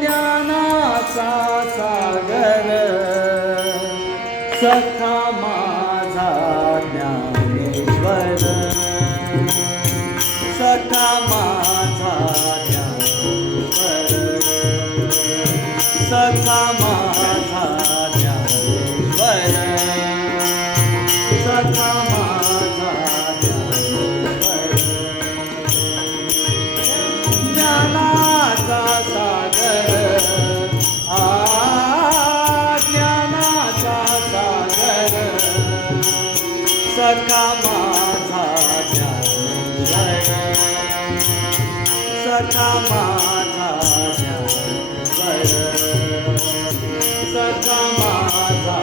ज्ञानाचा सागर सखा माझा ज्ञानेश्वर सखा माझा ज्ञानेश्वर सखा माझा ज्ञानेश्वर सखा माझा ज्ञानेश्वर ज्ञानाचा सागर ज्ञानाचा सागर सखा माझा ज्ञानेश्वर सखा माझा ज्ञानेश्वर सखा माझा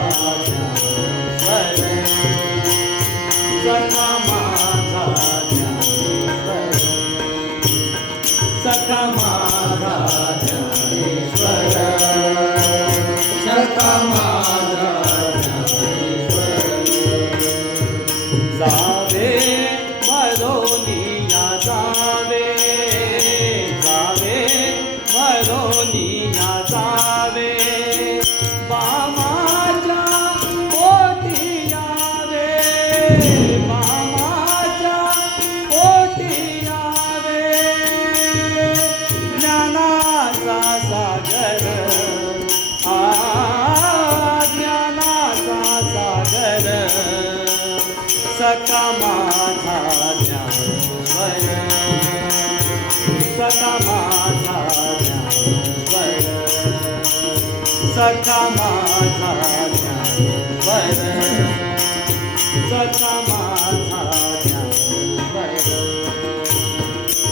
ज्ञानेश्वर सखा माझा ज्ञानेश्वर सखा माझा ज्ञानेश्वर सखा माझा ज्ञानेश्वर जावे मरोनिया जावे जावे मरोनिया जावे बामाच्या पोटी यावे बामाच्या पोटी यावे ज्ञानाचा सागर ज्ञानाचा सागर सखा माझा ज्ञानेश्वर सखा माझा ज्ञानेश्वर सखा माझा ज्ञानेश्वर सखा माझा ज्ञानेश्वर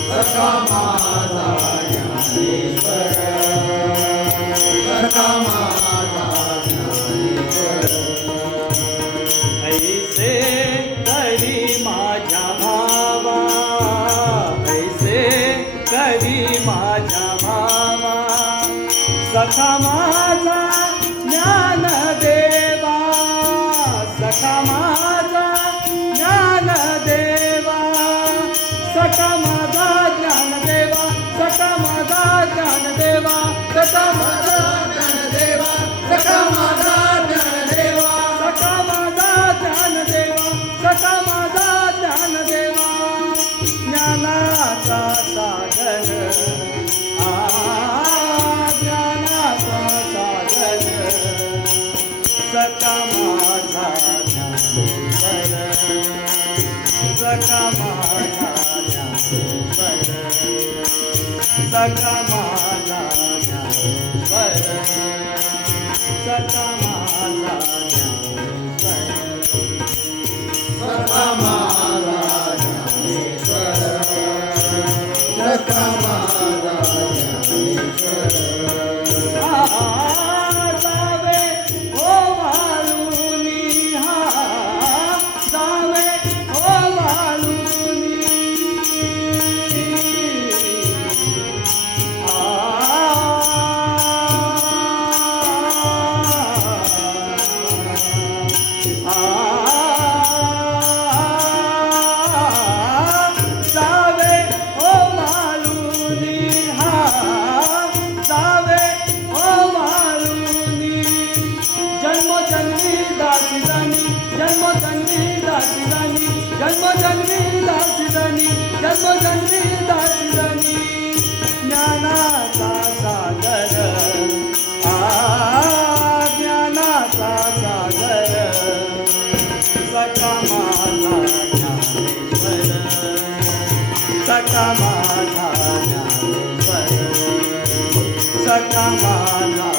सखा माझा ज्ञानेश्वर सखा माझा ज्ञानेश्वर ऐसे करी माझ्या भावा ऐसे करी माझ्या भावा सखा माझा ज्ञान देवा सखा माझा ज्ञान देवा सखा माझा ज्ञान देवा सखा माझा ज्ञान देवा सखा माझा ज्ञान देवा सखा माझा ज्ञान देवा सखा माझा ज्ञान देवा सखा माझा ज्ञान देवा ज्ञानाचा सागर ज्ञानाचा सागर सखा माझा ज्ञानेश्वर सखा माझा ज्ञानेश्वर सखा माझा ज्ञानेश्वर सखा माझा ज्ञानेश्वर सखा माझा ज्ञानेश्वर सखा माझा ज्ञानेश्वर जावे ओ वालुनी जावे ओ वालुनी जावे ओ वालुनी जावे ओ वालुनी जन्मोजन्मी दासी राणी जन्मोजन्मी दासी राणी जन्मोजन्मी दासी राणी जन्मोजन्मी दासी राणी ज्ञानाचा सागर ज्ञानाचा सागर सखा माझा ज्ञानेश्वर सखा माझा ज्ञानेश्वर सखा माझा